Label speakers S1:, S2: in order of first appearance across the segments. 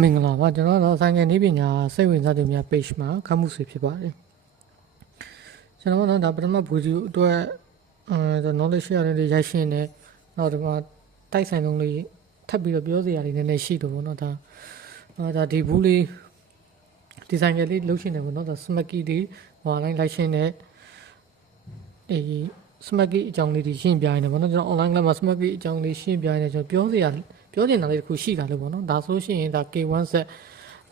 S1: မင်္ဂလာပါကျွန်တော်တော့ဆိုင်ငယ်နည်းပညာစိတ်ဝင်စားသူများ page မှာခမှုဆွေဖြစ်ပါတယ်ကျွန်တော်ကတော့ဒါပထမဗီဒီယိုအတွက်အဲ knowledge share လေးရိုက်ရှင်းနေနောက်ဒီမှာတိုက်ဆိုင်လုံးလေးထပ်ပြီးတော့ပြောစရာလေးနည်းနည်းရှိတော့ဗောနော်ဒါအဲဒါဒီဘူးလေးဒီဇိုင်ငယ်လေးလုပ်ရှင်းနေဗောနော်ဒါ smacky တွေဟိုလိုက်လိုက်ရှင်းနေအေး smacky အကြောင်းလေးတွေရှင်းပြနေတယ်ဗောနော်ကျွန်တော် online ကမှာ smacky အကြောင်းလေးရှင်းပြနေတယ်ကျွန်တော်ပြောစရာ ပြောချင်တာလေးတစ်ခုရှိတာလို့ပေါ့နော်ဒါဆိုရှင်ဒါ K1 set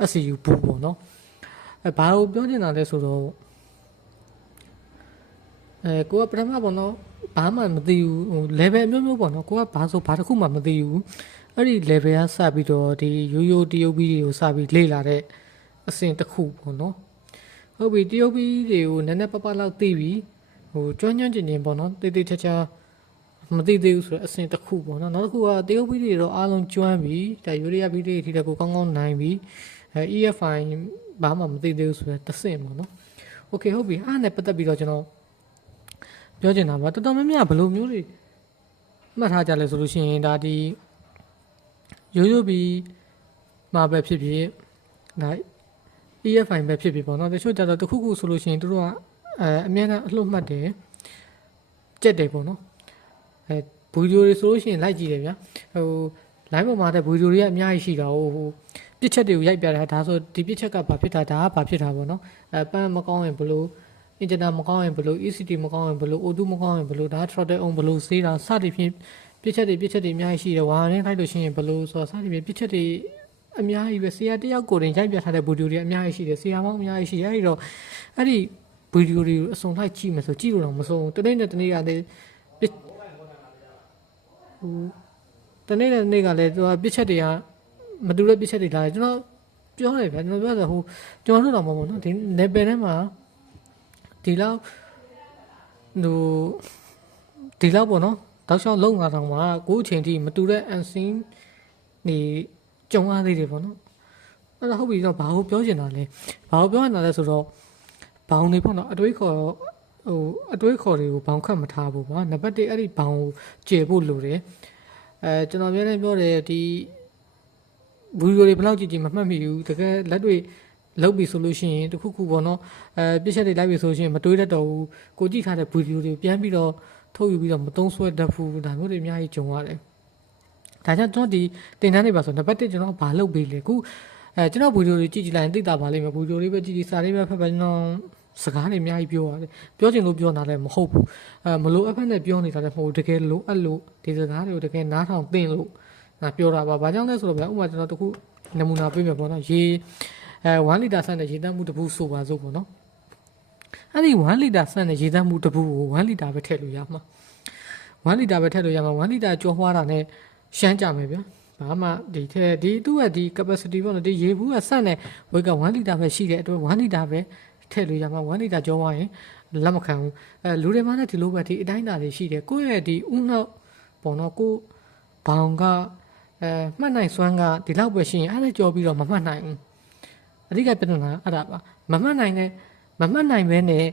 S1: SCU ဘူးပေါ့နော်အဲဘာလို့ပြောချင်တာလဲဆိုတော့အဲကိုကပထမပေါ့နော်ဘာမှမသိဘူးဟို level အမျိုးမျိုးပေါ့နော်ကိုကဘာဆိုဘာတစ်ခုမှမသိဘူးအဲ့ဒီ level ကစပြီးတော့ဒီရိုးရိုး TOB တွေကိုစပြီးလေ့လာတဲ့အဆင့်တစ်ခုပေါ့နော်ဟုတ်ပြီ TOB တွေကိုနည်းနည်းပပလောက်သိပြီဟိုကျွမ်းကျွမ်းကျင်ကျင်ပေါ့နော်တိတိကျကျ မသိသေးဘူးဆိုတော့အဆင့်တစ်ခုပေါ့နော်နောက်တစ်ခုကတရုတ်ဗီဒီယိုတော့အားလုံးကျွမ်းပြီဒါယူရီးယားဗီဒီယိုထိလည်းကိုကောင်းကောင်းနိုင်ပြီအဲ EFI ဘာမှမသိသေးဘူးဆိုတော့တစ်ဆင့်ပေါ့နော်โอเคဟုတ်ပြီအားနဲ့ပတ်သက်ပြီးတော့ကျွန်တော်ပြောချင်တာပါတော်တော်များများဘယ်လိုမျိုးတွေမှတ်ထားကြလဲဆိုလို့ရှိရင်ဒါဒီရိုးရိုးပြီးမှာပဲဖြစ်ဖြစ်ဒါ EFI ပဲဖြစ်ဖြစ်ပေါ့နော်တချို့ကြတော့တစ်ခုခုဆိုလို့ရှိရင်တို့ကအဲအများနဲ့အလှမှတ်တယ်ကြက်တယ်ပေါ့နော် အဲဗီဒီယိုတွေဆိုလို့ရှိရင်လိုက်ကြည့်တယ်ဗျာဟို line ပေါ်မှာတဲ့ဗီဒီယိုတွေကအများကြီးရှိတာဟိုဟိုပြစ်ချက်တွေကိုရိုက်ပြတာဒါဆိုဒီပြစ်ချက်ကဘာဖြစ်တာဒါကဘာဖြစ်တာပေါ့နော်အဲပန်းမကောင်းရင်ဘလို့ internet မကောင်းရင်ဘလို့ ECT မကောင်းရင်ဘလို့ O2 မကောင်းရင်ဘလို့ဒါ throttle on ဘလို့စေးတာစသည်ဖြင့်ပြစ်ချက်တွေပြစ်ချက်တွေအများကြီးရှိတယ်ဝါနဲ့လိုက်လို့ရှိရင်ဘလို့ဆိုတော့စသည်ဖြင့်ပြစ်ချက်တွေအများကြီးပဲဆရာတယောက်ကိုယ်တိုင်ရိုက်ပြထားတဲ့ဗီဒီယိုတွေအများကြီးရှိတယ်ဆရာမောင်းအများကြီးရှိတယ်အဲဒီတော့အဲ့ဒီဗီဒီယိုတွေကိုအစုံလိုက်ကြည့်မယ်ဆိုကြည့်လို့တော့မစုံဘူးတနေ့နဲ့တနေ့ကလည်း ဟိုတနေ့တဲ့နေ့ကလည်းသူကပြစ်ချက်တွေကမတူတဲ့ပြစ်ချက်တွေလာတယ်ကျွန်တော်ပြောတယ်ဗျာကျွန်တော်ပြောတယ်ဟိုကျွန်တော်တို့တော့မဟုတ်ဘူးနော်ဒီ level ထဲမှာဒီလောက်ဟိုဒီလောက်ပေါ့နော်တောက်လျှောက်လုံငါဆောင်မှာကိုယ်အချိန်ထိမတူတဲ့ unseen နေကြုံရသေးတယ်ပေါ့နော်အဲ့တော့ဟုတ်ပြီတော့ဘာကိုပြောချင်တာလဲဘာကိုပြောချင်တာလဲဆိုတော့ဘောင်နေပေါ့နော်အတွေးခေါ် ဟိုအတွေးခေါ်တွေကိုဘောင်ခတ်မထားဘူးကွာနံပါတ်1အဲ့ဒီဘောင်ကိုကျေဖို့လိုတယ်အဲကျွန်တော်ပြောနေပြောတယ်ဒီဗီဒီယိုတွေဘယ်လောက်ကြည့်ကြည့်မမှတ်မိဘူးတကယ်လက်တွေလုတ်ပြီဆိုလို့ရှိရင်တခုခုပေါ့နော်အဲပြစ်ချက်တွေလိုက်ပြီဆိုလို့ရှိရင်မတွေးတတ်တော့ဘူးကိုကြည့်ထားတဲ့ဗီဒီယိုတွေပြန်ပြီးတော့ထုတ်ယူပြီးတော့မသုံးဆွဲတတ်ဘူးဒါမျိုးတွေအများကြီးကြုံရတယ်ဒါကြောင့်ကျွန်တော်ဒီတင်တန်းတွေပါဆိုနံပါတ်1ကျွန်တော်ဘာလုပ်ပေးလဲခုအဲကျွန်တော်ဗီဒီယိုတွေကြည့်ကြည့်လိုက်ရင်သိတာပါလိမ့်မယ်ဗီဒီယိုလေးပဲကြည့်ကြည့်စာလေးပဲဖတ်ဖတ်ကျွန်တော် စကားတွေအများကြီးပြောရတယ်ပြောချင်လို့ပြောတာလည်းမဟုတ်ဘူးအဲမလို့အဖက်နဲ့ပြောနေတာလည်းမဟုတ်ဘူးတကယ်လို့အဲ့လို့ဒီစကားတွေကိုတကယ်နားထောင်သိလို့ငါပြောတာပါဘာကြောင့်လဲဆိုတော့ဗျာဥပမာကျွန်တော်တခုနမူနာပေးမယ်ပေါ့နော်ရေအဲ1လီတာဆန်တဲ့ရေတန်းမှုတစ်ပုဆိုပါစို့ပေါ့နော်အဲ့ဒီ1လီတာဆန်တဲ့ရေတန်းမှုတစ်ပုကို1လီတာပဲထည့်လို့ရမှာ1လီတာပဲထည့်လို့ရမှာ1လီတာကျော်သွားတာနဲ့ရှမ်းကြမယ်ဗျာဘာမှဒီထဲဒီသူ့ရဲ့ဒီ capacity ပေါ့နော်ဒီရေဘူးကဆန့်တဲ့ဝေက1လီတာပဲရှိတဲ့အတွက်1လီတာပဲ ထည့်လို့ရမှာ1လီတာကျော်သွားရင်လက်မခံဘူးအဲလူတွေမှလည်းဒီလိုပဲဒီအတိုင်းအတာတွေရှိတယ်ကိုယ့်ရဲ့ဒီဥနောက်ပေါ့နော်ကိုဘောင်ကအဲမှတ်နိုင်စွမ်းကဒီလောက်ပဲရှိရင်အဲ့ဒါကြော်ပြီးတော့မမှတ်နိုင်ဘူးအဓိကပြဿနာအဲ့ဒါပါမမှတ်နိုင်တဲ့မမှတ်နိုင်ပဲနဲ့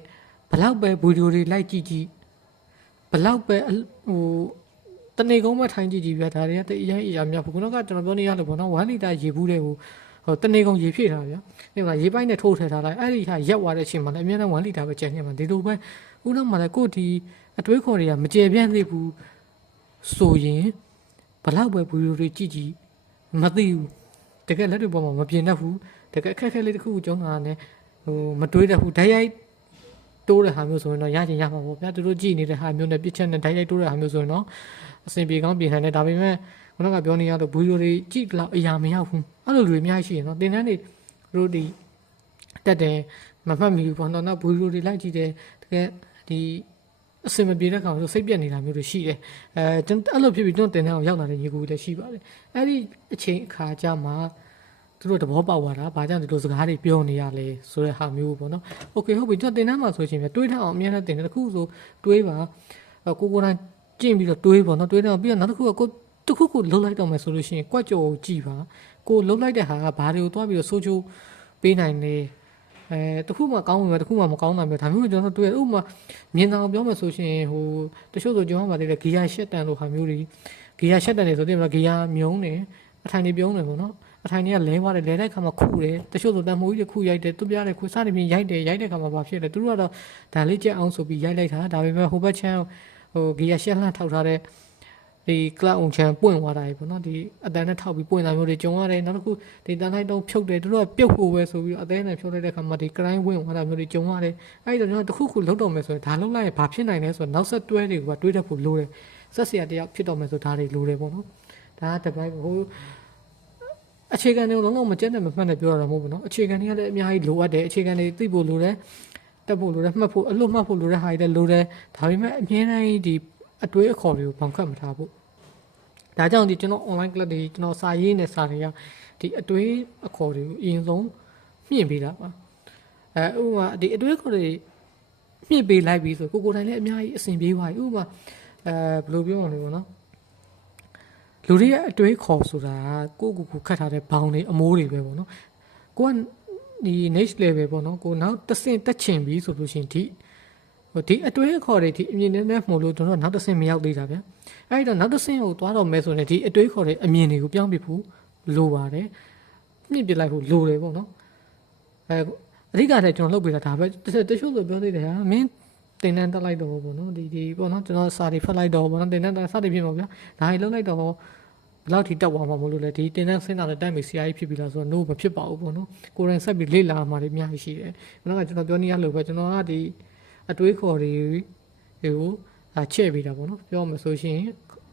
S1: ဘလောက်ပဲဗီဒီယိုတွေလိုက်ကြည့်ကြည့်ဘလောက်ပဲအဟိုတနေကုန်းမထိုင်ကြည့်ကြည့်ပြဒါတွေကတအရင်အရာများဘူးခုနကကျွန်တော်ပြောနေရလို့ပေါ့နော်1လီတာရေဘူးတဲ့ကို ဟိုတနေကုန်းရေဖြည့်ထားဗျာဒီမှာရေပိုင်းနဲ့ထိုးထည့်ထားလိုက်အဲ့ဒီဟာရက်သွားတဲ့အချိန်မှာလည်းအများနဲ့1လီတာပဲကျန်နေမှာဒီလိုပဲဥနောက်မှာလည်းကို့ဒီအတွေးခေါ်တွေကမကျေပြန့်သေးဘူးဆိုရင်ဘလောက်ပဲဗီဒီယိုတွေကြည့်ကြည့်မသိဘူးတကယ်လက်တွေပေါ်မှာမပြင်တတ်ဘူးတကယ်အခက်အခဲလေးတစ်ခုခုကျုံတာနဲ့ဟိုမတွေးတတ်ဘူးဓာတ်ရိုက်တိုးတဲ့ဟာမျိုးဆိုရင်တော့ရချင်ရမှာပေါ့ဗျာသူတို့ကြည့်နေတဲ့ဟာမျိုးနဲ့ပြစ်ချက်နဲ့ဓာတ်ရိုက်တိုးတဲ့ဟာမျိုးဆိုရင်တော့အဆင်ပြေကောင်းပြင်နိုင်တယ်ဒါပေမဲ့ ခုနကပြောနေရတော့ဗီဒီယိုတွေကြည့်လောက်အရာမရောက်ဘူးအဲ့လိုတွေအများကြီးရှိရင်တော့တင်တန်းတွေတို့ဒီတက်တယ်မမှတ်မိဘူးပေါ့နော်နောက်ဗီဒီယိုတွေလိုက်ကြည့်တယ်တကယ်ဒီအစင်မပြေတဲ့ကောင်ဆိုစိတ်ပြက်နေတာမျိုးတွေရှိတယ်အဲကျွန်တော်အဲ့လိုဖြစ်ပြီးကျွန်တော်တင်တန်းအောင်ရောက်လာတဲ့ညီကူလည်းရှိပါတယ်အဲ့ဒီအချိန်အခါကျမှသူတို့သဘောပေါက်သွားတာဘာကြောင့်ဒီလိုစကားတွေပြောနေရလဲဆိုတဲ့ဟာမျိုးပေါ့နော်โอเคဟုတ်ပြီကျွန်တော်တင်တန်းမှာဆိုရှင်ပြတွေးထားအောင်အများနဲ့တင်တယ်တစ်ခုဆိုတွေးပါအဲ့ကိုကိုယ်တိုင်ကျင့်ပြီးတော့တွေးပေါ့နော်တွေးတော့ပြီးတော့နောက်တစ်ခုကကို တစ်ခုခုလှုပ်လိုက်တော့မယ်ဆိုလို့ရှိရင်ကွက်ကြော်ကိုကြည်ပါကိုလှုပ်လိုက်တဲ့ဟာကဘာတွေကိုသွားပြီးတော့ဆိုးချိုးပေးနိုင်လဲအဲတခုမှကောင်းဝင်ပဲတခုမှမကောင်းတာမျိုးဒါမျိုးကျွန်တော်တို့တွေ့ဥပမာမြင်အောင်ပြောမယ်ဆိုရှင်ဟိုတချို့ဆိုကျွန်တော်ကပါတယ်ဂီယာရှက်တန်လို့ဟာမျိုးတွေဂီယာရှက်တန်နေဆိုတင်မလားဂီယာမြုံနေအထိုင်နေပြုံးနေပေါ့နော်အထိုင်တွေကလဲသွားတယ်လဲတဲ့ခါမှာခုတယ်တချို့ဆိုတန်မိုးကြီးတွေခုရိုက်တယ်သူပြတယ်ခုစသည်ဖြင့်ရိုက်တယ်ရိုက်တဲ့ခါမှာဘာဖြစ်လဲသူတို့ကတော့ဒါလေးကြက်အောင်ဆိုပြီးရိုက်လိုက်တာဒါပေမဲ့ဟိုဘက်ချမ်းဟိုဂီယာရှက်လှန့်ထောက်ထားတဲ့ ဒီ cloud on chain ပွင့်သွားတာကြီးပေါ့နော်ဒီအတန်နဲ့ထောက်ပြီးပွင့်တာမျိုးတွေကြုံရတယ်နောက်တစ်ခုဒီတန်လိုက်တော့ဖြုတ်တယ်တို့ကပြုတ်ဖို့ပဲဆိုပြီးတော့အသေးနဲ့ဖြုတ်လိုက်တဲ့အခါမှာဒီ client ဝင်သွားတာမျိုးတွေကြုံရတယ်အဲ့ဒါကျွန်တော်တစ်ခုခုလောက်တော့မယ်ဆိုရင်ဒါလောက်လိုက်ရင်ဘာဖြစ်နိုင်လဲဆိုတော့နောက်ဆက်တွဲတွေကတွေးတတ်ဖို့လိုတယ်ဆက်စရာတယောက်ဖြစ်တော့မယ်ဆိုဒါတွေလိုတယ်ပေါ့နော်ဒါကတပိုင်းဟိုအခြေခံတွေလုံးလုံးမကျက်နဲ့မမှတ်နဲ့ပြောရတာမဟုတ်ဘူးနော်အခြေခံတွေကလည်းအများကြီးလိုအပ်တယ်အခြေခံတွေသိဖို့လိုတယ်တက်ဖို့လိုတယ်မှတ်ဖို့အလွတ်မှတ်ဖို့လိုတဲ့ဟာတွေလည်းလိုတယ်ဒါပေမဲ့အမြဲတမ်းဒီ အတွေးအခေါ်တွေကိုဘောင်ခတ်မထားဘူးဒါကြောင့်ဒီကျွန်တော် online class တွေကျွန်တော်စာရေးနေစာတွေကဒီအတွေးအခေါ်တွေကိုအရင်ဆုံးမြင့်ပေးတာပါအဲဥပမာဒီအတွေးအခေါ်တွေမြင့်ပေးလိုက်ပြီဆိုကိုကိုယ်တိုင်လည်းအများကြီးအဆင်ပြေပါပြီဥပမာအဲဘယ်လိုပြောရမလဲပေါ့နော်လူတွေရဲ့အတွေးခေါ်ဆိုတာကကိုယ့်ကိုယ်ကိုခတ်ထားတဲ့ဘောင်တွေအမိုးတွေပဲပေါ့နော်ကိုကဒီ next level ပေါ့နော်ကိုနောက်တစ်ဆင့်တက်ချင်ပြီဆိုလို့ရှိရင်ဒီ ဟိုဒီအတွေးခေါ်တွေဒီအမြင်နဲ့နဲ့မှုလို့ကျွန်တော်နောက်တစ်ဆင့်မရောက်သေးတာဗျအဲ့ဒီတော့နောက်တစ်ဆင့်ကိုသွားတော့မယ်ဆိုရင်ဒီအတွေးခေါ်တွေအမြင်တွေကိုပြောင်းပြဖို့လိုပါတယ်မြင့်ပြလိုက်ဖို့လိုတယ်ပေါ့နော်အဲအဓိကတည်းကျွန်တော်လုပ်ပြတာဒါပဲတချို့တချို့ဆိုပြောသေးတယ်ဟာမင်းတင်တန်းတက်လိုက်တော့ပေါ့နော်ဒီဒီပေါ့နော်ကျွန်တော်စာတွေဖတ်လိုက်တော့ပေါ့နော်တင်တန်းတက်စသည်ဖြစ်ပါဗျာဒါကြီးလုံးလိုက်တော့ဘယ်လောက်ထိတောက်သွားမှာမလို့လဲဒီတင်တန်းစင်းတာနဲ့တိုက်မိ CI ဖြစ်ပြီလားဆိုတော့ no မဖြစ်ပါဘူးပေါ့နော်ကိုယ်တိုင်ဆက်ပြီးလေ့လာမှတွေအများကြီးရှိတယ်ဘယ်တော့ကကျွန်တော်ပြောနေရလို့ပဲကျွန်တော်ကဒီ အတွေးခေါ်တွေတွေကိုအချက်ပေးတာပေါ့နော်ပြောမှဆိုရှင်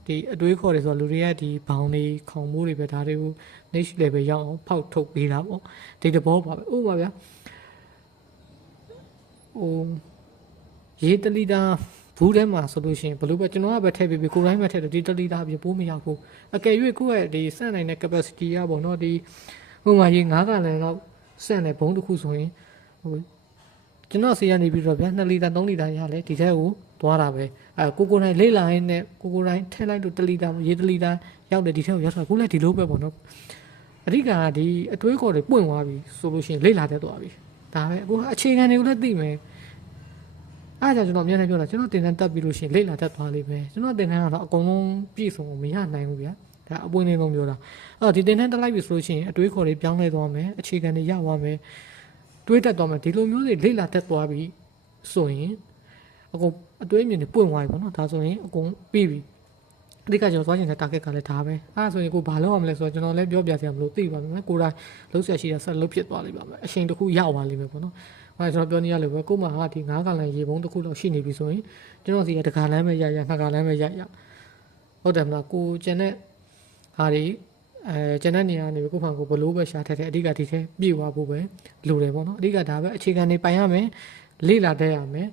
S1: ဒီအတွေးခေါ်တွေဆိုတော့လူတွေကဒီဘောင်တွေခေါင်မိုးတွေပဲဒါတွေကို next level ရောက်အောင်ဖောက်ထုတ်ပေးတာပေါ့ဒီတဘောပါပဲဥပမာဗျာဟိုရေးတလီတာဘူးထဲမှာဆိုလို့ရှိရင်ဘယ်လိုပဲကျွန်တော်ကပဲထည့်ပေးပြီးကိုယ်တိုင်းပဲထည့်တယ်ဒီတလီတာပြပိုးမရောက်ဘူးအကယ်၍ကိုယ့်ရဲ့ဒီစက်နိုင်တဲ့ capacity ကပေါ့နော်ဒီဟိုမှာရေ9ကလန်တော့စက်နဲ့ဘုံတစ်ခုဆိုရင်ဟို ကျွန်တော်စီကနေပြီးတော့ဗျာ2လီတာ3လီတာရလဲဒီထဲကိုသွားတာပဲအဲကိုကိုတိုင်းလေးလာရင်းနဲ့ကိုကိုတိုင်းထည့်လိုက်လို့1လီတာရေ1လီတာရောက်တယ်ဒီထဲကိုရောက်တာကိုလည်းဒီလိုပဲပေါ့နော်အဓိကကဒီအတွေးခေါ်တွေပွင့်သွားပြီဆိုလို့ရှိရင်လေးလာတတ်သွားပြီဒါပဲအခုအခြေခံတွေကိုလည်းသိမယ်အားကြောင့်ကျွန်တော်အများနဲ့ပြောတာကျွန်တော်တင်တန်းတက်ပြီးလို့ရှိရင်လိမ့်လာတတ်သွားလိမ့်မယ်ကျွန်တော်တင်တန်းကတော့အကုန်လုံးပြည့်စုံမရနိုင်ဘူးဗျာဒါအပွင့်လေးလုံးပြောတာအဲ့တော့ဒီတင်တန်းတက်လိုက်ပြီဆိုလို့ရှိရင်အတွေးခေါ်တွေပြောင်းလဲသွားမယ်အခြေခံတွေရသွားမယ် တွေးတက်သွားမယ်ဒီလိုမျိုးတွေလိမ့်လာတတ်သွားပြီဆိုရင်အကုန်အတွေးအမြင်တွေပွင့်သွားပြီပေါ့နော်ဒါဆိုရင်အကုန်ပြီးပြီအဓိကကျွန်တော်သွားချင်တဲ့ target ကလည်းဒါပဲအဲ့ဒါဆိုရင်ကိုဘာလုပ်ရမလဲဆိုတော့ကျွန်တော်လည်းပြောပြစရာမလိုသိပါမယ်ကိုယ်တိုင်လုံးဆက်ရှိတာဆက်လုပ်ဖြစ်သွားလိမ့်ပါမယ်အချိန်တစ်ခုရောက်သွားလိမ့်မယ်ပေါ့နော်အဲကျွန်တော်ပြောနေရလို့ပဲကို့မှာဟာဒီ9ကလန်ရေပုံးတစ်ခုလောက်ရှိနေပြီဆိုရင်ကျွန်တော်စီကတကားလမ်းပဲရရနှစ်ကားလမ်းပဲရရဟုတ်တယ်မလားကိုကျန်တဲ့ဟာဒီ အဲကျွန်တဲ့နေရာနေကိုယ့်ဖန်ကိုဘလို့ပဲရှာထက်တယ်အဓိကဒီထဲပြေသွားဖို့ပဲလိုတယ်ပေါ့နော်အဓိကဒါပဲအခြေခံနေပိုင်ရမယ်လေ့လာတတ်ရမယ်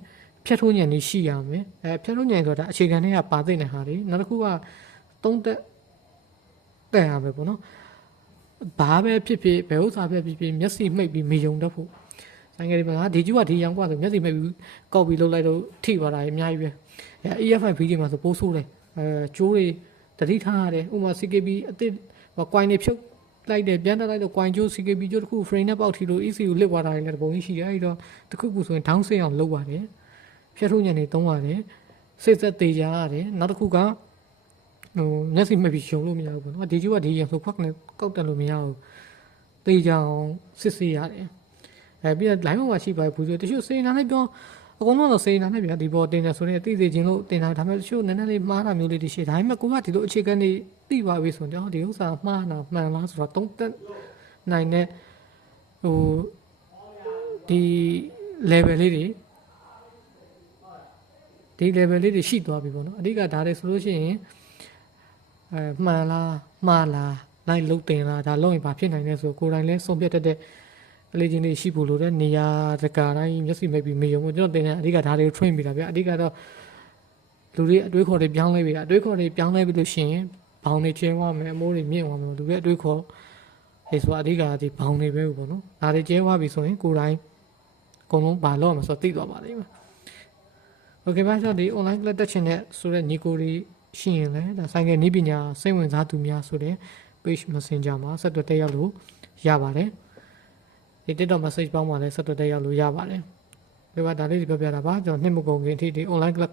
S1: ဖြတ်ထုံးဉာဏ်တွေရှိရမယ်အဲဖြတ်ထုံးဉာဏ်ဆိုတာအခြေခံတွေကပါသိတဲ့ဟာတွေနောက်တစ်ခုကသုံးသက်တက်ရမယ်ပေါ့နော်ဘာပဲဖြစ်ဖြစ်ဘယ်ဥစ္စာပဲဖြစ်ဖြစ်မျက်စိမှိတ်ပြီးမေယုံတတ်ဖို့ဆိုင်ကလေးကဒီကျူကဒီရောင်ကွာဆိုမျက်စိမှိတ်ပြီးကောက်ပြီးလှုပ်လိုက်တော့ထိပါတာအများကြီးပဲအဲ EFI ဗီဒီယိုမှာဆိုပိုးဆိုးတယ်အဲကျိုးတွေ တတိထားရတယ်ဥပမာ CKB အစ်ဟိုကွိုင်းတွေဖြုတ်လိုက်တယ်ပြန်တက်လိုက်တော့ကွိုင်းကျိုး CKB ကျိုးတစ်ခု frame နဲ့ပေါက်ထီလို့ ECU လစ်သွားတာတွေလည်းတပုံကြီးရှိတယ်အဲဒီတော့တစ်ခုခုဆိုရင် down ဆင်းအောင်လုပ်ရတယ်ဖြတ်ထုတ်ညံနေသုံးရတယ်စိတ်သက်သေးကြရတယ်နောက်တစ်ခုကဟိုမျက်စိမှတ်ပြီးရှုံလို့မရဘူးပေါ့နော်ဒီကျူကဒီရင်ဆိုခွက်နဲ့ကောက်တက်လို့မရဘူးသေချာအောင်စစ်ဆေးရတယ်အဲပြီးတော့ line ပေါ်မှာရှိပါဘူးဆိုတချို့စေနာနဲ့ပြော အကုန်လုံးတော့စေနာနဲ့ဗျာဒီပေါ်တင်တယ်ဆိုရင်အသိစေခြင်းလို့တင်တာဒါပေမဲ့တချို့နည်းနည်းလေးမှားတာမျိုးလေးတွေရှိဒါပေမဲ့ကိုကဒီလိုအခြေခံတွေသိပါပြီဆိုရင်တော့ဒီဥစ္စာမှားတာမှန်လားဆိုတော့သုံးသက်နိုင်တဲ့ဟိုဒီ level လေးတွေဒီ level လေးတွေရှိသွားပြီပေါ့နော်အဓိကဒါတွေဆိုလို့ရှိရင်အဲမှန်လားမှားလားလိုက်လုတ်တင်လားဒါလုံးရင်ဘာဖြစ်နိုင်လဲဆိုကိုယ်တိုင်လဲဆုံးဖြတ်တတ်တဲ့ အလေးချင်းလေးရှိဖို့လိုတဲ့နေရာတကာတိုင်းမျက်စိမိတ်ပြီးမေယုံကိုကျွန်တော်တင်တဲ့အဓိကဒါတွေကို train ပေးတာဗျအဓိကတော့လူတွေအတွေးခေါ်တွေပြောင်းလဲပြီအတွေးခေါ်တွေပြောင်းလဲပြီလို့ရှိရင်ဘောင်တွေကျဲသွားမယ်အမိုးတွေမြင့်သွားမယ်လူတွေအတွေးခေါ်ဟေးဆိုအဓိကဒီဘောင်တွေပဲပေါ့နော်ဒါတွေကျဲသွားပြီဆိုရင်ကိုယ်တိုင်အကုန်လုံးဘာလုပ်ရမလဲဆိုတော့သိသွားပါလိမ့်မယ်โอเคပါဆိုတော့ဒီ online class တက်ချင်တဲ့ဆိုတဲ့ညီကိုတွေရှိရင်လည်းဒါဆိုင်ကနီးပညာစိတ်ဝင်စားသူများဆိုတဲ့ page messenger မှာဆက်သွယ်တက်ရောက်လို့ရပါတယ် ဒီ TikTok message ပေါင်းမှာလည်းဆက်သွယ်တက်ရောက်လို့ရပါတယ်။ဒီမှာဒါလေးတွေပြောပြတာပါကျွန်တော်နှစ်မကုန်ခင်အထိဒီ online class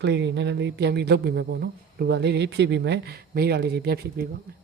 S1: ကလေးတွေနည်းနည်းလေးပြန်ပြီးလုပ်ပေးမယ်ပေါ့နော်။လူပါလေးတွေဖြည့်ပေးမယ်။မေးတာလေးတွေပြန်ဖြည့်ပေးပါမယ်